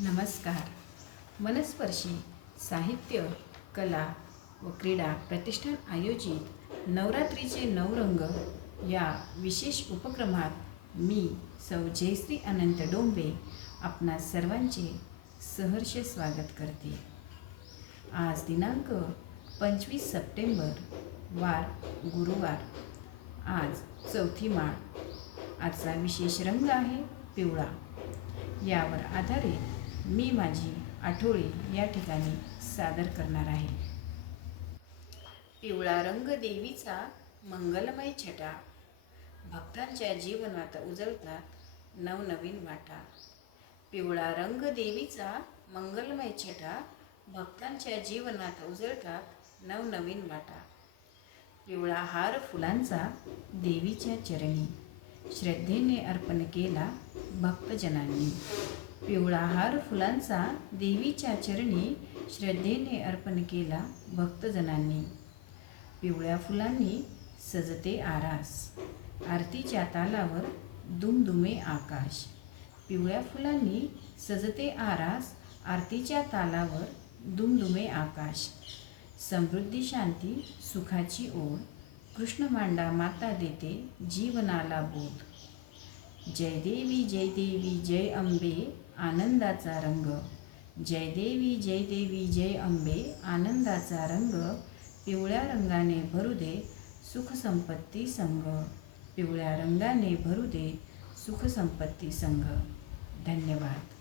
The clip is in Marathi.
नमस्कार. मनस्पर्शी साहित्य कला व क्रीडा प्रतिष्ठान आयोजित नवरात्रीचे नऊ रंग या विशेष उपक्रमात मी सौ जयश्री अनंत डोंबे आपणा सर्वांचे सहर्ष स्वागत करते. आज दिनांक पंचवीस सप्टेंबर वार गुरुवार. आज चौथी माळ. आजचा विशेष रंग आहे पिवळा. यावर आधारित मी माझी आठवडी या ठिकाणी सादर करणार आहे. पिवळा रंग देवीचा मंगलमय छटा. भक्तांच्या जीवनात उजळतात नवनवीन वाटा. पिवळा रंग देवीचा मंगलमय छटा भक्तांच्या जीवनात उजळतात नवनवीन वाटा. पिवळा हार फुलांचा देवीच्या चरणी. श्रद्धेने अर्पण केला भक्तजनांनी. पिवळा हार फुलांचा देवीच्या चरणी श्रद्धेने अर्पण केला भक्तजनांनी. पिवळ्या फुलांनी सजते आरास. आरतीच्या तालावर दुमदुमे आकाश. पिवळ्या फुलांनी सजते आरास. आरतीच्या तालावर दुमदुमे आकाश. समृद्धी शांती सुखाची ओढ. कृष्ण मांडा माता देते जीवनाला बोध. जय देवी जय देवी जय अंबे. आनंदाचा रंग. जय देवी जय देवी जय अंबे आनंदाचा रंग. पिवळ्या रंगाने भरू दे सुखसंपत्ती संघ. पिवळ्या रंगाने भरू दे सुखसंपत्ती संघ. धन्यवाद.